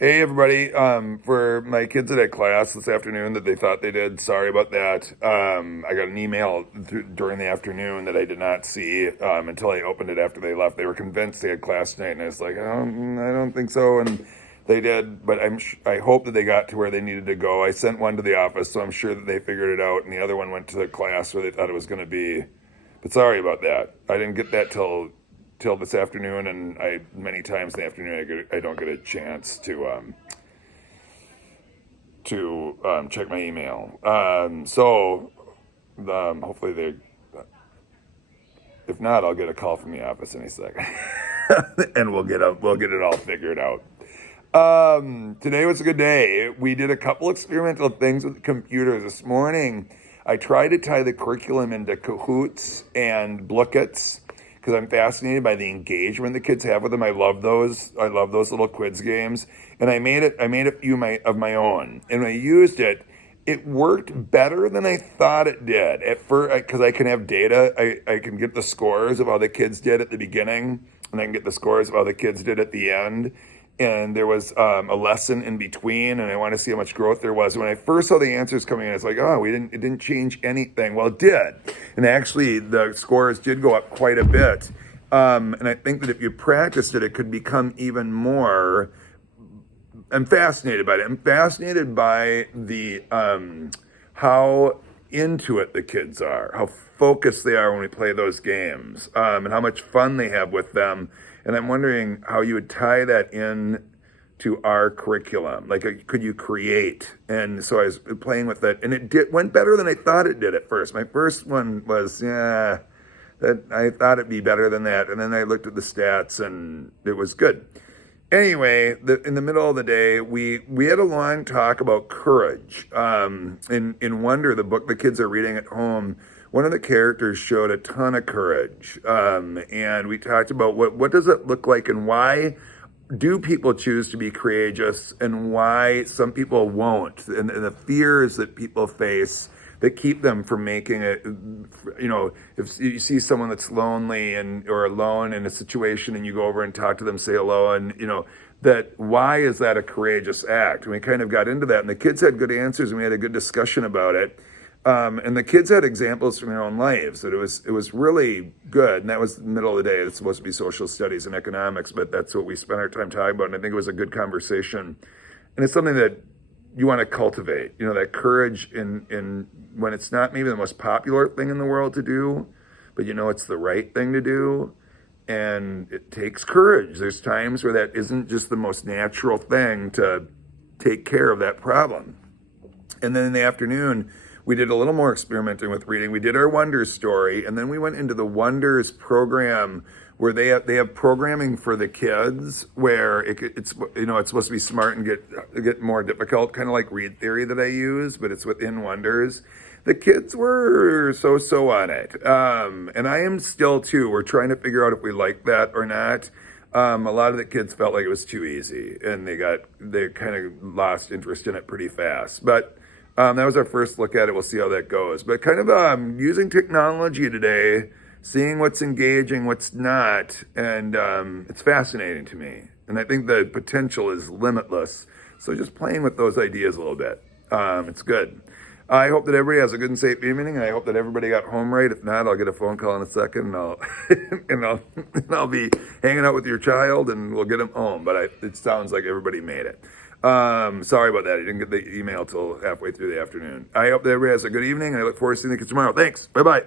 Hey everybody, for my kids that had class this afternoon that they thought they did, sorry about that. I got an email during the afternoon that I did not see until I opened it after they left. They were convinced they had class tonight, and I was like, I don't think so, and they did. But I hope that they got to where they needed to go. I sent one to the office, so I'm sure that they figured it out, and the other one went to the class where they thought it was going to be. But sorry about that. I didn't get that till this afternoon, and I many times in the afternoon I don't get a chance to check my email. Hopefully they. If not, I'll get a call from the office any second, and we'll get it all figured out. Today was a good day. We did a couple experimental things with computers this morning. I tried to tie the curriculum into Kahoots and Blookits because I'm fascinated by the engagement the kids have with them. I love those. I love those little quiz games. And I made a few of my own. And when I used it, it worked better than I thought it did. At first, because I can have data, I can get the scores of how the kids did at the beginning, and I can get the scores of how the kids did at the end. And there was a lesson in between, and I want to see how much growth there was. When I first saw the answers coming in, it's like, oh, it didn't change anything. Well, it did, and actually the scores did go up quite a bit. And I think that if you practiced it, it could become even more. I'm fascinated by it. I'm fascinated by the how into it the kids are, how focused they are when we play those games, and how much fun they have with them. And I'm wondering how you would tie that in to our curriculum. Like, could you create? And so I was playing with it, and went better than I thought it did at first. My first one was, that I thought it'd be better than that. And then I looked at the stats, and it was good. Anyway, in the middle of the day, we had a long talk about courage. In Wonder, the book the kids are reading at home, one of the characters showed a ton of courage. And we talked about what does it look like, and why do people choose to be courageous, and why some people won't, and the fears that people face that keep them from making it. If you see someone that's lonely or alone in a situation, and you go over and talk to them, say hello, and that why is that a courageous act? And we kind of got into that, and the kids had good answers, and we had a good discussion about it. And the kids had examples from their own lives that it was really good. And that was the middle of the day. It's supposed to be social studies and economics, but that's what we spent our time talking about. And I think it was a good conversation. And it's something that you want to cultivate, that courage in when it's not maybe the most popular thing in the world to do, but it's the right thing to do. And it takes courage. There's times where that isn't just the most natural thing to take care of that problem. And then in the afternoon, we did a little more experimenting with reading. We did our Wonders story, and then we went into the Wonders program where they have programming for the kids where it's supposed to be smart and get more difficult, kind of like Read Theory that I use, but it's within Wonders. The kids were so on it, and I am still too. We're trying to figure out if we like that or not. A lot of the kids felt like it was too easy, and they kind of lost interest in it pretty fast, but. That was our first look at it. We'll see how that goes. But kind of using technology today, seeing what's engaging, what's not, and it's fascinating to me. And I think the potential is limitless. So just playing with those ideas a little bit. It's good. I hope that everybody has a good and safe evening, and I hope that everybody got home right. If not, I'll get a phone call in a second, and I'll be hanging out with your child, and we'll get them home. But it sounds like everybody made it. Sorry about that. I didn't get the email till halfway through the afternoon. I hope that everybody has a good evening, and I look forward to seeing you tomorrow. Thanks. Bye-bye.